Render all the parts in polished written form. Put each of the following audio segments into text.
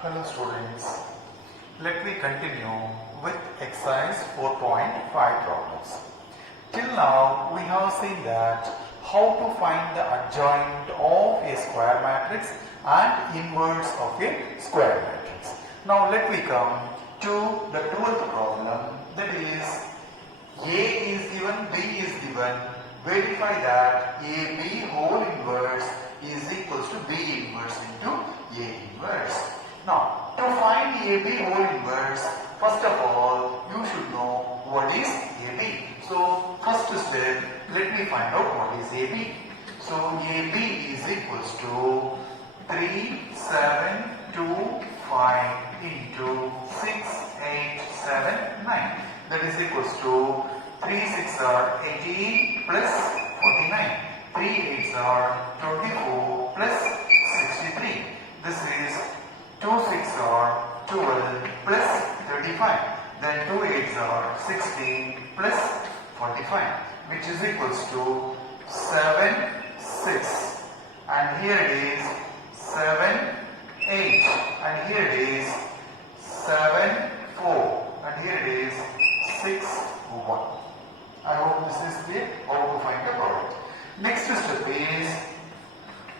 Hello students, let me continue with exercise 4.5 problems. Till now we have seen that how to find the adjoint of a square matrix and inverse of a square matrix. Now let me come to the 12th problem, that is A is given, B is given, verify that AB whole inverse is equals to B inverse into A inverse. Now, to find AB whole inverse, first of all, you should know what is AB. So, first step, let me find out what is AB. So, AB is equals to 3, 7, 2, 5 into 6, 8, 7, 9. That is equals to 3 6 are 18 plus 49. 3 8s are 24 plus 63. This is 2 6 are 12 plus 35. Then 2 8s are 16 plus 45, which is equals to 7 6. And here it is 7 8. And here it is 7 4. And here it is 6 1. I hope this is clear how to find the product. Next step is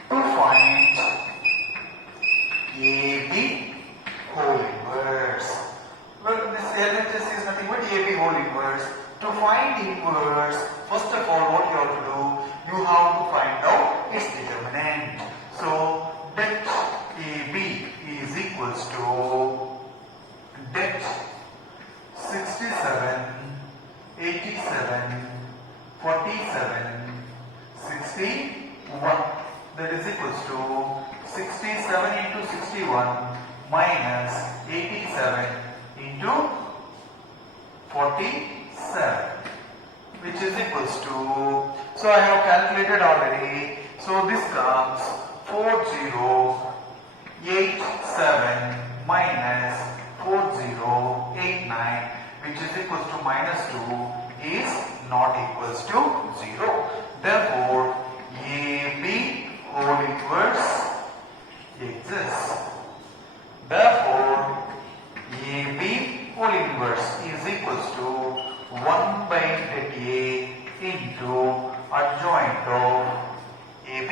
to find AB whole inverse. Well, this LHS is nothing but AB whole inverse. To find inverse, first of all, what you have to do, you have to find out its determinant. So, det AB is equals to det 67, 87, 47, 61. That is equals to 67 into 61 minus 87 into 47, which is equals to, so I have calculated already. So this comes 4087 minus 4089, which is equals to minus 2 is not equals to 0. Therefore, AB whole inverse exists. Therefore, AB whole inverse is equals to 1 by det A into adjoint of AB.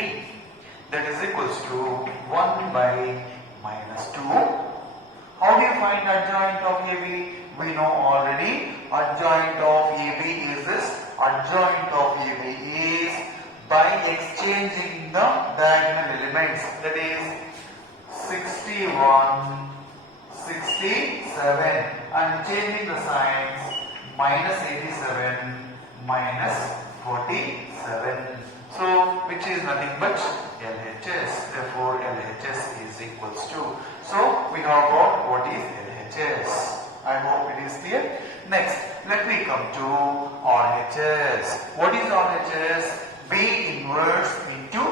That is equals to 1 by minus 2. How do you find adjoint of AB? We know already adjoint of AB is this. Adjoint of AB is by exchanging the diagonal elements, that is 61, 67, and changing the signs, minus 87, minus 47. So, which is nothing but LHS. Therefore, LHS is equals to. So, we have got what is LHS. I hope it is clear. Next, let me come to RHS. What is RHS? B inverse into A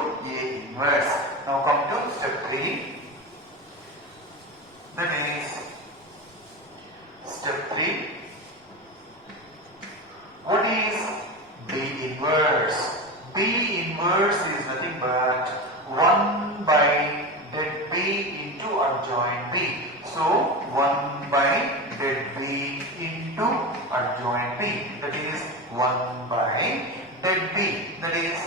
inverse. Now come to step 3. That is step 3. What is B inverse? B inverse is nothing but 1 by det B into adjoint B. So 1 by det B into adjoint B. That is 1 by det B. That is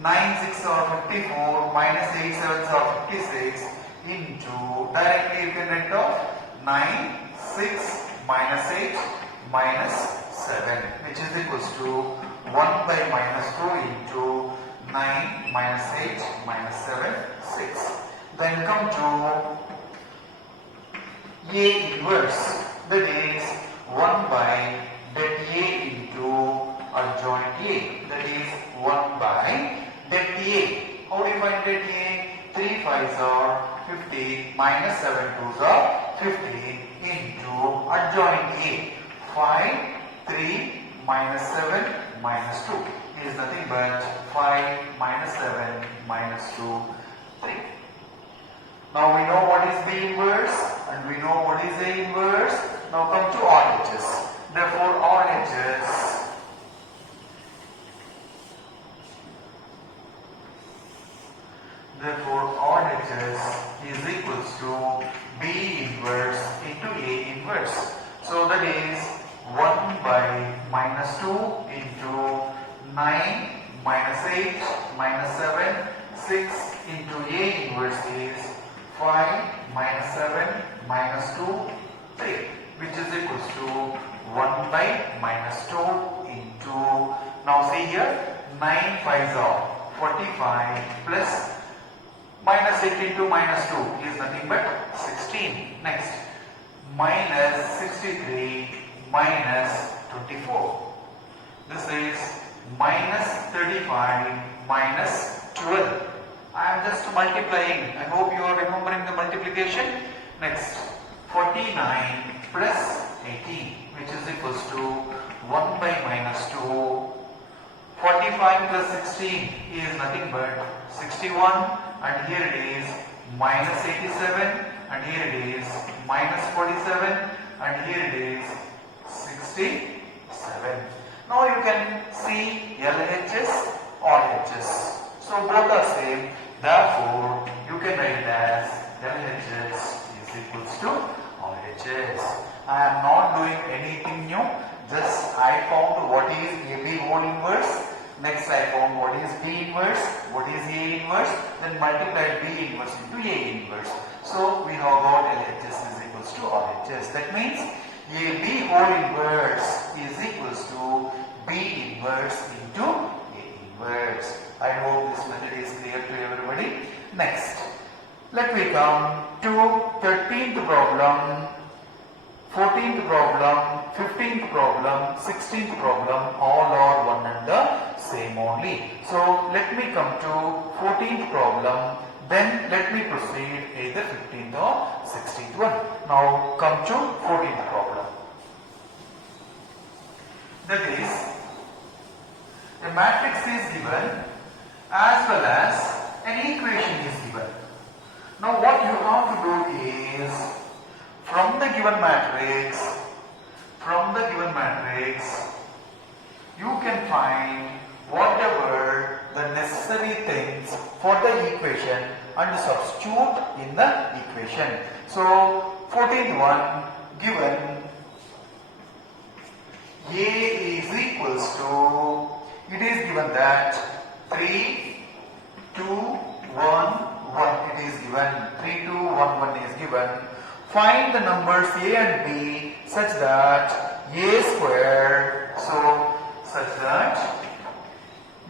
9 6 are 54 minus 8 7 are 56 into, directly you can write off 9 6 minus 8 minus 7, which is equals to 1 by minus 2 into 9 minus 8 minus 7 6. Then come to A inverse, that is 1 by det A into adjoint A, that is 1 by det A. How do you find det A? 3 5s are 15 minus 7 2s are 15 into adjoint A. 5, 3 minus 7 minus 2 is nothing but 5 minus 7 minus 2, 3. Now we know what is B inverse and we know what is A inverse. Now come to RHS. Therefore, RHS RHS is equals to B inverse into A inverse. So that is 1 by minus 2 into 9 minus 8 minus 7, 6 into A inverse is 5 minus 7 minus 2, 3, which is equals to 1 by minus 2 into, now see here, 9 5s are 45 plus minus 8 into minus 2 is nothing but 16. Next, minus 63 minus 24. This is minus 35 minus 12. I am just multiplying. I hope you are remembering the multiplication. Next, 49 plus 18, which is equals to 1 by minus 2. 45 plus 16 is nothing but 61, and here it is minus 87, and here it is minus 47, and here it is 67. Now you can see LHS, RHS. So both are same. Therefore, you can write as LHS is equals to RHS. I am not doing anything new. Just I found what is AB whole inverse. Next I found what is B inverse, what is A inverse, then multiplied B inverse into A inverse. So we have got LHS is equals to RHS. That means AB whole inverse is equals to B inverse into A inverse. I hope this method is clear to everybody. Next, let me come to 13th problem, 14th problem, 15th problem, 16th problem, all are one and the same only. So let me come to 14th problem, then let me proceed either 15th or 16th one. Now come to 14th problem. That is, a matrix is given as well as an equation is given. Now what you have to do is, from the given matrix, you can find whatever the necessary things for the equation and substitute in the equation. So 14th one, given A is equals to, it is given that 3, 2, 1, 1, it is given, 3, 2, 1, 1 is given. Find the numbers A and B such that A square, so such that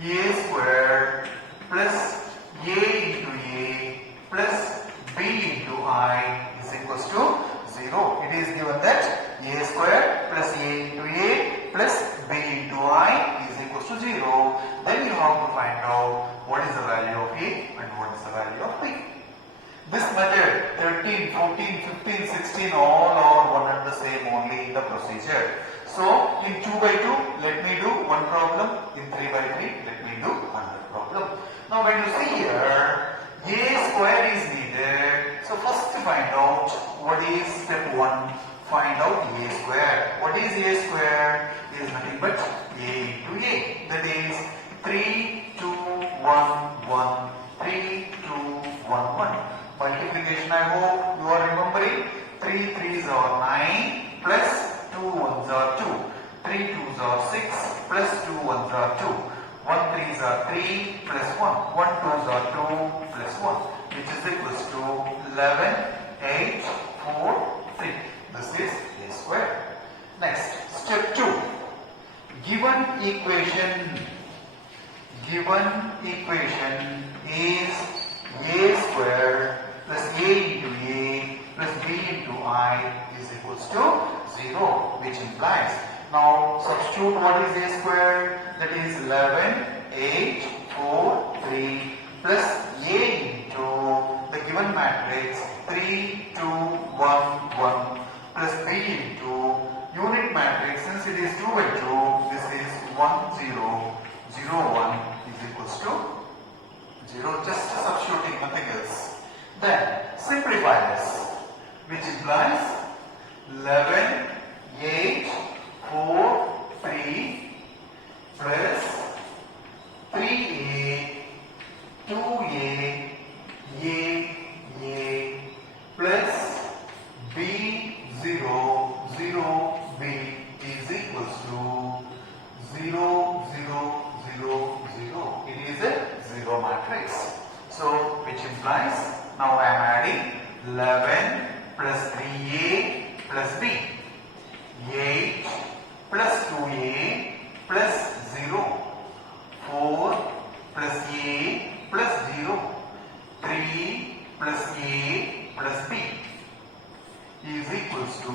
A square plus A into A plus B into I is equals to 0. It is given that A square plus A into A plus B into I is equals to 0. Then you have to find out what is the value of A and what is the value of B. This method 13, 14, 15, 16 all are one and the same only in the procedure. So in 2 by 2 let me do one problem, in 3 by 3 let me do another problem. Now when you see here A square is needed, so first to find out what is step 1, find out A square. What is A square? Is nothing but A into A, that is 3, 2, 1, 1, 3, 2, 1, 1. Multiplication, I hope you are remembering. 3 3s are 9 plus 2 1s are 2. 3 2s are 6 plus 2 1s are 2. 1 3s are 3 plus 1. 1 2s are 2 plus 1, which is equals to 11, 8, 4, 3. This is A square. Next, step 2. Given equation is A square plus A into A plus B into I is equals to 0, which implies, now substitute what is A square, that is 11, 8, 4, 3 plus A into the given matrix 3, 2, 1, 1 plus B into unit matrix, since it is 2 by 2, this is 1, 0, 0, 1 is equals to 0, just substituting, nothing else. Then simplify this, which implies 11, 8, 4, 3 plus 3A, 2A, A implies, now I am adding 11 plus 3a plus b, 8 plus 2a plus 0, 4 plus a plus 0, 3 plus a plus b is equals to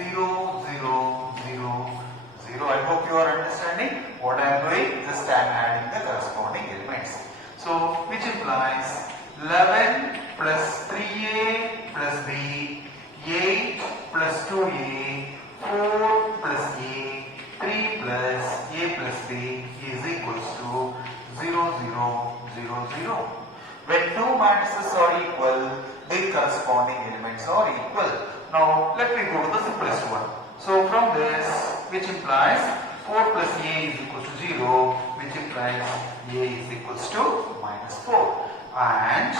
0, 0, 0, 0. I hope you are understanding what I am doing. Just I am adding the corresponding elements. So which implies 11 plus 3a plus b, 8 plus 2a, 4 plus a, 3 plus a plus b is equals to 0, 0, 0, 0. When two matrices are equal, their corresponding elements are equal. Now let me go to the simplest one. So from this, which implies 4 plus a is equals to 0, which implies a is equals to minus 4, and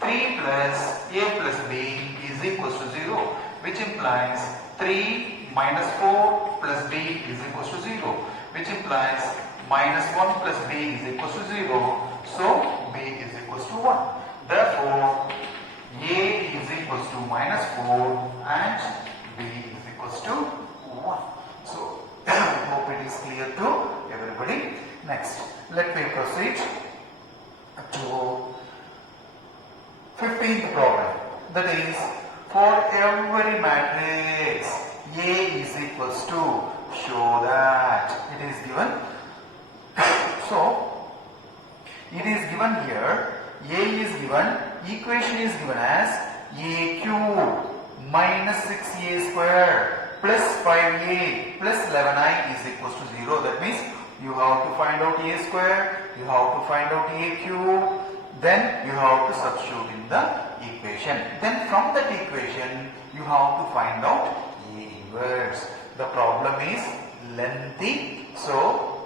3 plus a plus b is equals to 0, which implies 3 minus 4 plus b is equals to 0, which implies minus 1 plus b is equals to 0, so b is equals to 1. Therefore, a is equals to minus 4 and b is equals to 1. So, hope it is clear to everybody. Next, let me proceed to 15th problem. That is, for every matrix A is equals to, show that it is given. So, it is given here, A is given, equation is given as A cube minus 6A square plus 5A plus 11I is equals to 0. That means you have to find out A square, you have to find out A cube, then you have to substitute in the equation. Then from that equation, you have to find out A inverse. The problem is lengthy. So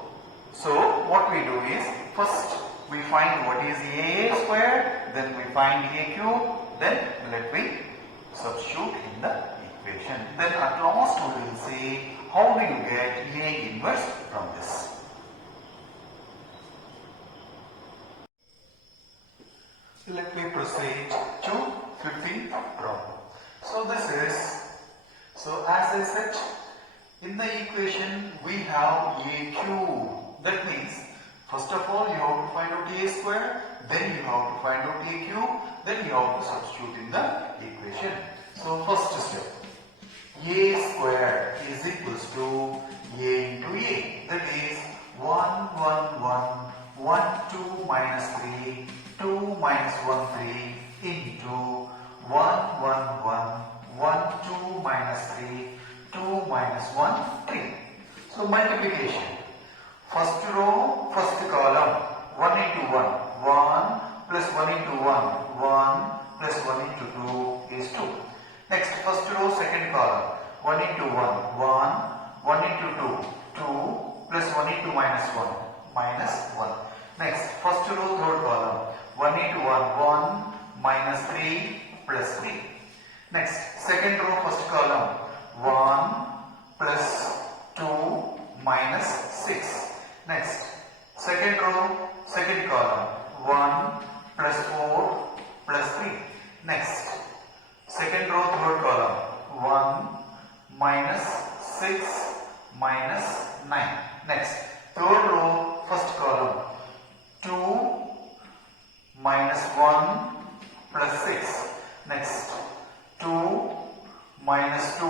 what we do is, first we find what is A square, then we find A cube, then let me substitute in the equation. Then at last we will see how do you get A inverse from this. Let me proceed to 15th problem. So as I said, in the equation we have A cube. That means, first of all you have to find out A square, then you have to find out A cube, then you have to substitute in the equation. So first step, A square is equals to A into A. That is 1, 1, 1, 1, 2 minus 3, 2 minus 1, 3 into 1, 1, 1, 1, 2 minus 3, 2 minus 1, 3. So multiplication. First row, first column, 1 into 1, 1 plus 1 into 1, 1 plus 1 into 2 is 2. Next, first row, second column, 1 into 1, 1, 1 into 2, 2 plus 1 into minus 1, minus 1. Next, first row, third column, 1 into 1, 1 minus 3 plus 3. Next, second row, first column, 1 plus 2 minus 6. Next, second row, second column, 1 plus 4 plus 3. Next, second row, third column, 1 minus 6 minus 9. Next, third row, first column, 2 minus 1 plus 6. Next, 2 minus 2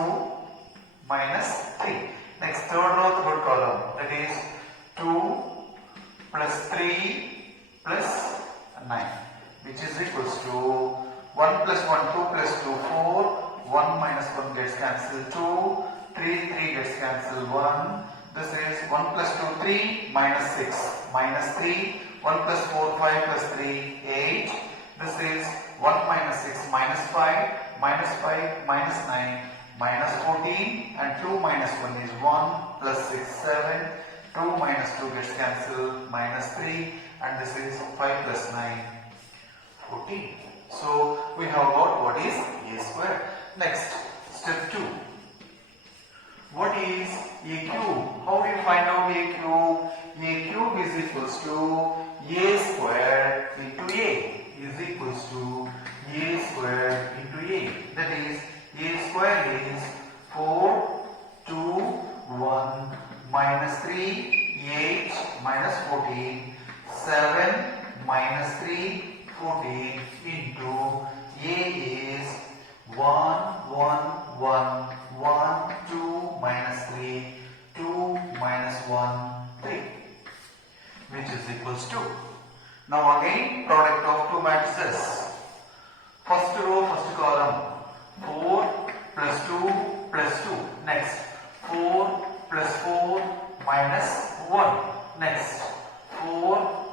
minus 3. Next, third row, third column, that is 2 plus 3 plus 9, which is equals to 1 plus 1, 2 plus 2, 4, 1 minus 1 gets cancelled, 2, 3 gets cancelled, 1. This is 1 plus 2, 3 minus 6, minus 3, 1 plus 4, 5 plus 3, 8. This is 1 minus 6, minus 5, minus 5, minus 9, minus 14, and 2 minus 1 is 1, plus 6, 7. 2 minus 2 gets cancelled, minus 3, and this is 5 plus 9, 14. So we have got what is A square. Next, step 2. What is A cube? How do you find out A cube? A cube is equals to A square into A is equals to Now again product of two matrices. First row, first column, 4 plus 2 plus 2. Next, 4 plus 4 minus 1. Next, 4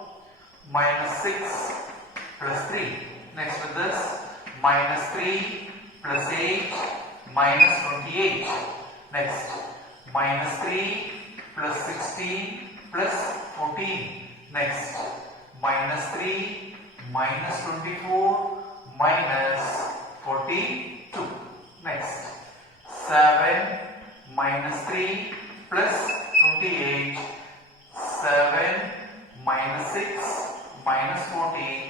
minus 6 plus 3. Next with this, minus 3 plus 8 minus 28. Next, minus 3 plus 16 plus 14. Next, minus 3 minus 24 minus 42. Next, 7 minus 3 plus 28. 7 minus 6 minus 14.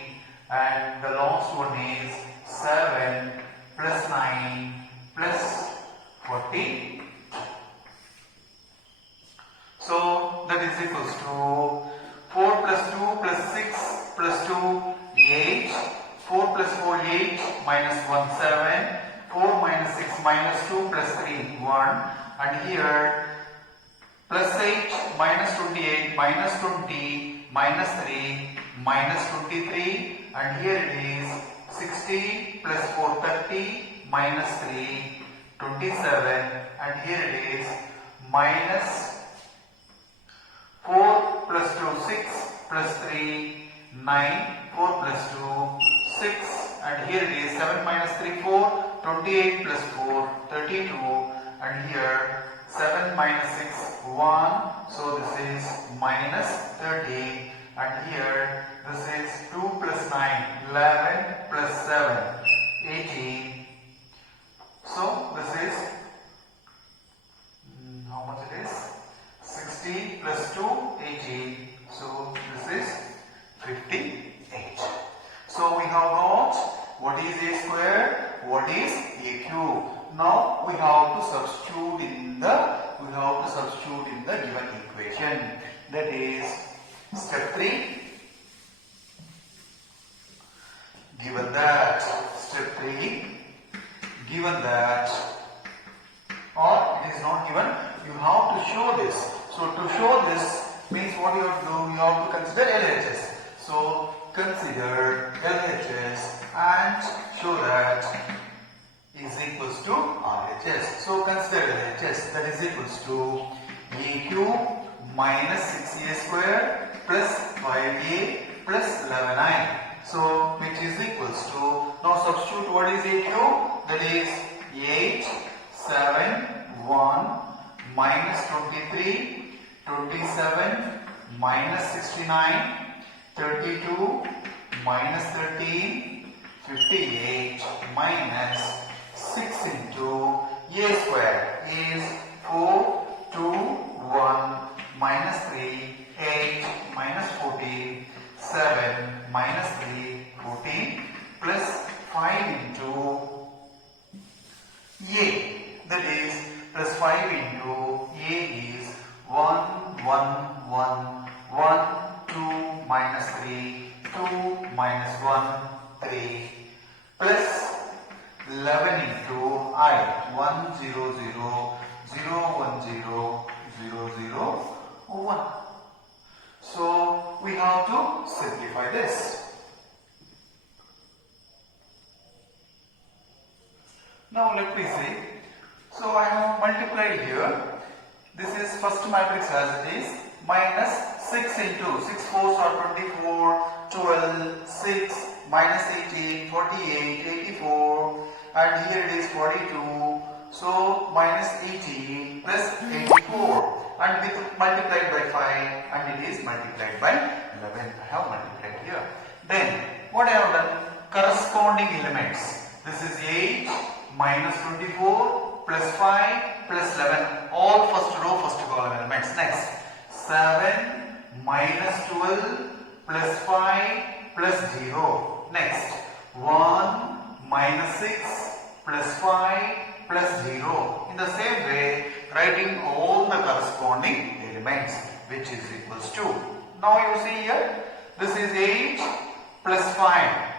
And the last one is 7 plus 9 plus 40. So that is equals to 4 plus 2 plus 6 plus 2 8. 4 plus 4 8 minus 1 7. 4 minus 6 minus 2 plus 3 1. And here plus 8 minus 28 minus 20 minus 3 minus 23. And here it is 60 plus 4 30 minus 3 27. And here it is minus 4 plus 2 6 plus 3 9. 4 plus 2 6. And here it is 7 minus 3 4. 28 plus 4 32. And here 7 minus 6 1. So this is minus 30. And here this is 2 plus 9 11 plus 7 18. So this is how much it is? 60 plus 2 18. So this is 58. So we have got what is a square, what is a cube. Now we have to substitute in the given equation. That is step 3. Given that or it is not given, you have to show this. So to show this means what you have to do, you have to consider LHS. So consider LHS and show that is equals to RHS. So consider LHS, that is equals to A cube minus 6A square plus 5A plus 11I. So which is equals to, now substitute what is A cube, that is 8 7 1 minus 23 27 minus 69 32 minus 13 58 minus 6 into A square is 4 2 1 minus 3 8 minus 14 7 minus 3 14 plus 5 into A, that is plus 5 into A is 1 1 1 1 2 minus 3 2 minus 1 3 plus 11 into I 1 0 0 0 1 0 0 0 1. So we have to simplify this. Now let me see. So I have multiplied here. This is first matrix as it is, minus 6 into 6 4s are 24, 12, 6, minus 18, 48, 84, and here it is 42. So minus 18 plus 84, and with multiplied by 5, and it is multiplied by 11. I have multiplied here. Then what I have done? Corresponding elements. This is 8 minus 24 plus 5 plus 11. All first row, first column elements. Next, 7 minus 12 plus 5 plus 0. Next, 1 minus 6 plus 5 plus 0. In the same way, writing all the corresponding elements, which is equals to. Now you see here, this is 8 plus 5.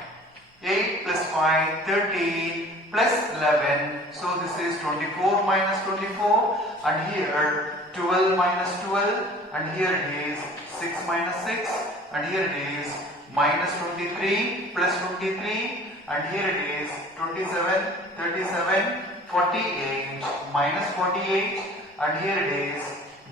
8 plus 5, 13 plus 11. So this is 24 minus 24. And here 12 minus 12. And here it is 6 minus 6. And here it is minus 23 plus 23, and here it is 27, 37, 48 minus 48, and here it is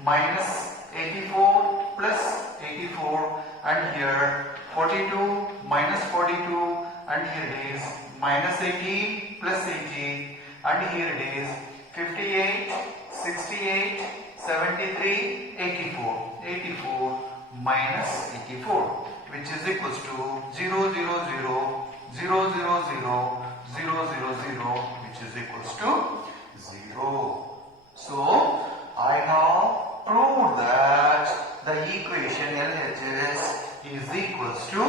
minus 84 plus 84, and here 42 minus 42, and here it is minus 18 plus 18, and here it is 58, 68, 73, 84, 84 minus 84, which is equals to 0, 0, 0, 0, 0, 0, 0, 0, 0, which is equals to 0. So, I have proved that the equation LHS is equals to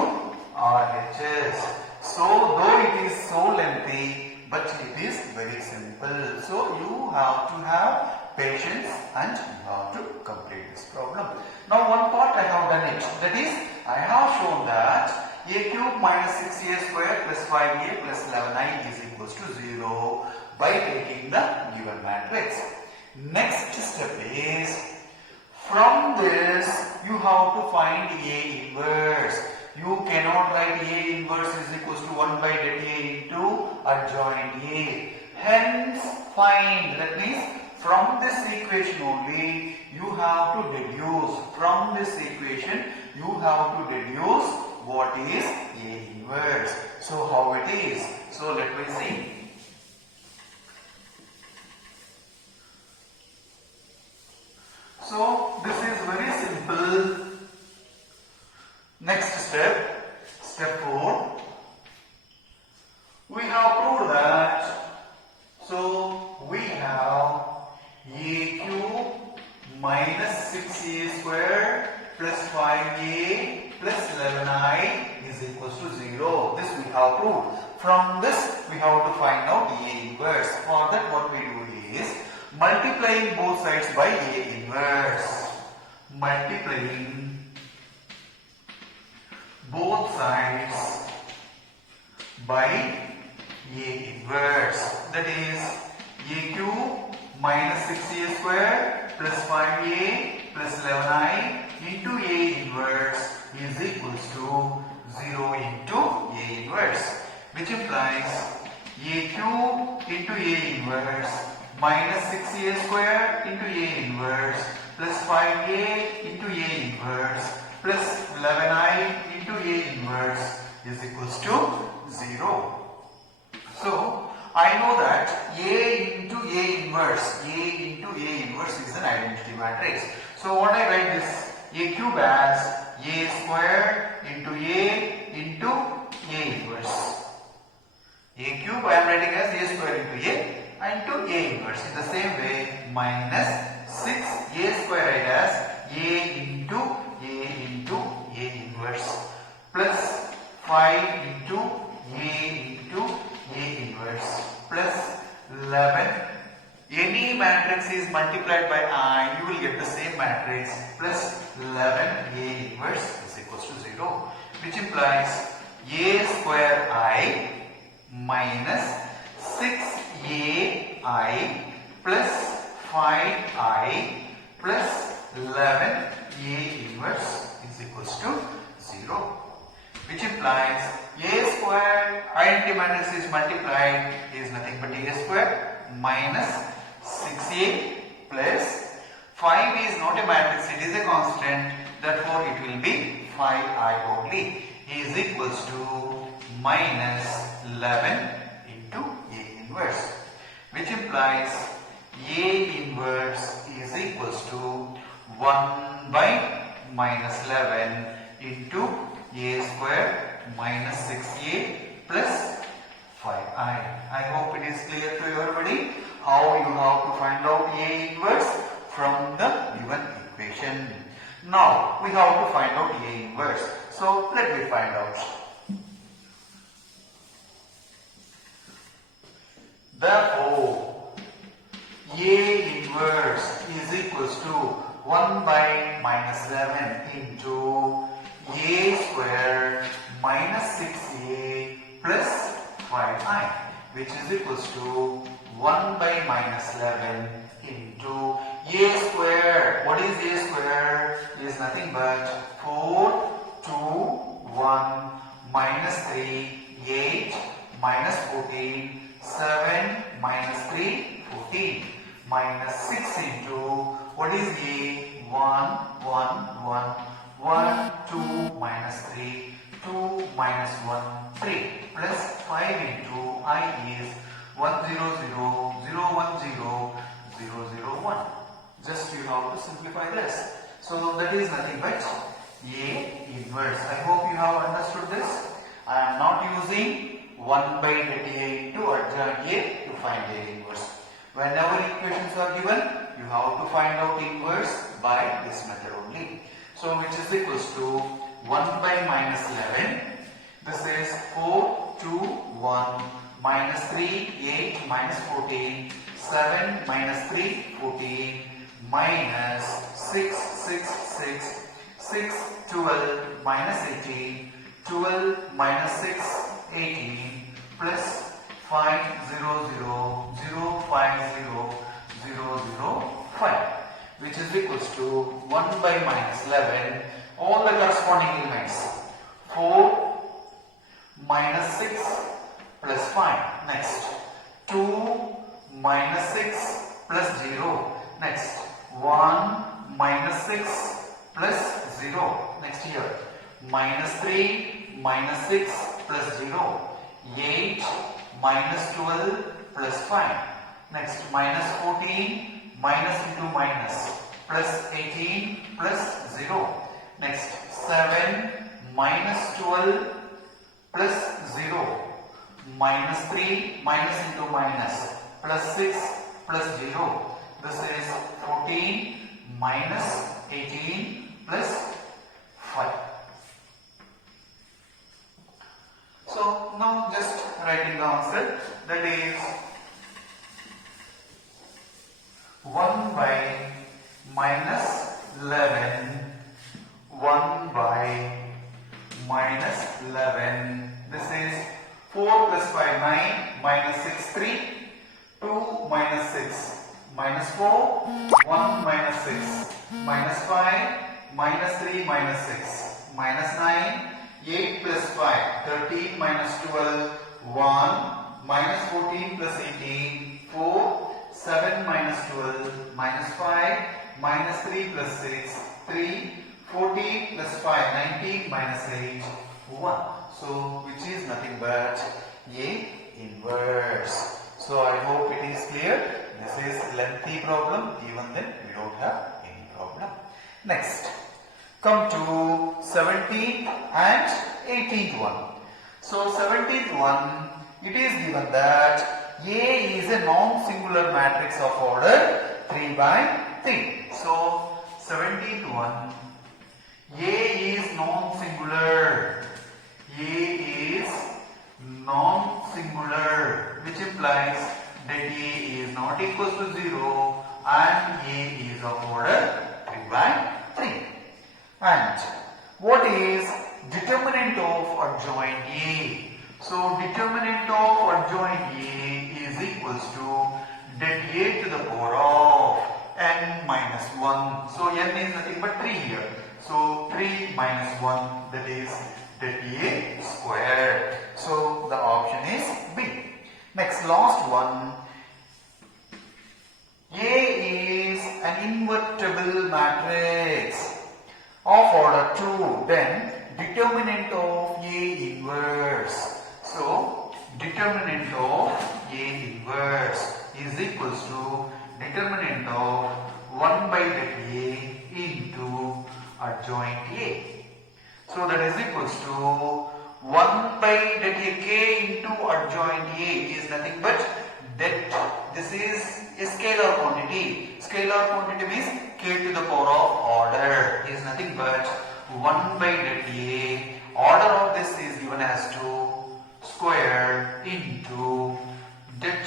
RHS. So, though it is so lengthy, but it is very simple. So, you have to have patience and you have to complete this problem. Now, one part I have done it. That is, I have shown that a cube minus 6a square plus 5a plus 11i is equals to 0 by taking the given matrix. Next step is, from this you have to find A inverse. You cannot write A inverse is equals to 1 by det A into adjoint A. Hence, find, that means from this equation only you have to deduce. From this equation you have to deduce what is A inverse. So, how it is? So, let me see. So, this is very simple. Next step, step 4. We have proved that, so we have a cube minus 6a square plus 5a plus 11i is equals to 0. This we have proved. From this we have to find out A inverse. For that what we do is multiplying both sides by A inverse. Multiplying both sides by A inverse. That is a cube minus 6a square plus 5a plus 11i into A inverse is equals to 0 into A inverse, which implies a cube into A inverse minus 6a square into A inverse plus 5a into A inverse plus 11i into A inverse is equals to 0. So, I know that A into A inverse is an identity matrix. So, what I write this A cube as A square into A into A inverse. A cube I am writing as A square into A into A inverse. In the same way, minus 6A square I write as A into A inverse plus 5 into A inverse plus 11. Any matrix is multiplied by I, you will get the same matrix, plus 11 A inverse is equals to 0, which implies A square I minus 6A I plus 5I plus 11 A inverse is equals to 0, which implies A square, identity matrix is multiplied, is nothing but A square minus 6A plus 5 is not a matrix, it is a constant, therefore it will be 5I only, is equals to minus 11 into A inverse, which implies A inverse is equals to 1 by minus 11 into A square minus 6A plus 5I. I hope it is clear to everybody how you have to find out A inverse from the given equation. Now we have to find out A inverse. So let me find out. Therefore, A inverse is equals to 1 by minus 11 into A square minus 6A plus 5I, which is equals to 1 by minus 11 into A square. What is A square? It is nothing but 4, 2, 1 minus 3, 8 minus 14, 7 minus 3, 14 minus 6 into what is A? 1, 1, 1, 1, 2 minus 3, 2 minus 1, 3 plus 5 into I is 1 0 0 0 1 0 0 0 1. Just you have to simplify this. So that is nothing but A inverse. I hope you have understood this. I am not using 1 by delta A into adjoint A to find A inverse. Whenever equations are given, you have to find out inverse by this method only. So which is equals to 1 by minus 11. This is 4, 2, 1 minus 3, 8 minus 14, 7 minus 3, 14 minus 6, 6, 6, 6, 12 minus 18, 12 minus 6, 18 plus 5, 0, 0, 0, 5, 0, 0, 0, 5 which is equals to 1 by minus 11 all the corresponding elements 4 minus 6 plus 5 next 2 minus 6 plus 0 next 1 minus 6 plus 0 next here minus 3 minus 6 plus 0 8 minus 12 plus 5 next minus 14 minus into minus plus 18 plus 0 next 7 minus 12 plus 0 minus 3 minus into minus plus 6 plus 0 this is 14 minus 18 plus 5. So now just writing the answer, that is 1 by minus 11, 1 by minus 11, this is 4 plus 5, 9, minus 6, 3, 2 minus 6, minus 4, 1 minus 6, minus 5, minus 3, minus 6, minus 9, 8 plus 5, 13 minus 12, 1, minus 14 plus 18, 4, 7 minus 12, minus 5, minus 3 plus 6, 3, 14 plus 5, 19 minus 8, 1. So, which is nothing but A inverse. So, I hope it is clear. This is lengthy problem, even then we don't have any problem. Next, come to 17th and 18th one. So 17th one, it is given that A is a non-singular matrix of order 3 by 3. So 17th one, A is non-singular. A is non-singular, which implies that A is not equal to 0 and A is of order 3 by 3. And what is determinant of adjoint A? So determinant of adjoint A is equals to det A to the power of n minus 1. So n is nothing but 3 here. So 3 minus 1, that is det A squared. So the option is B. Next, last one. A is an invertible matrix of order 2, then determinant of A inverse. So determinant of A inverse is equals to determinant of 1 by det A into adjoint A. So that is equals to 1 by det A k into adjoint A is nothing but det. This is a scalar quantity. Scalar quantity means k to the power of order is nothing but 1 by det A. Order of this is given as 2 square into det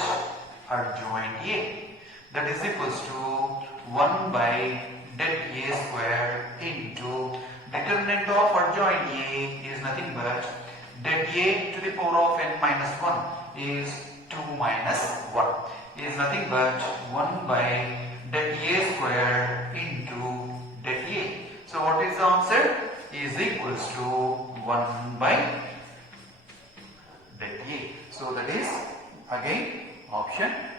adjoint A. That is equals to 1 by det A square into determinant of adjoint A is nothing but det A to the power of n minus 1 is 2 minus 1 is nothing but 1 by det A square into det A. So what is the answer? Is equals to 1 by det A. So that is again option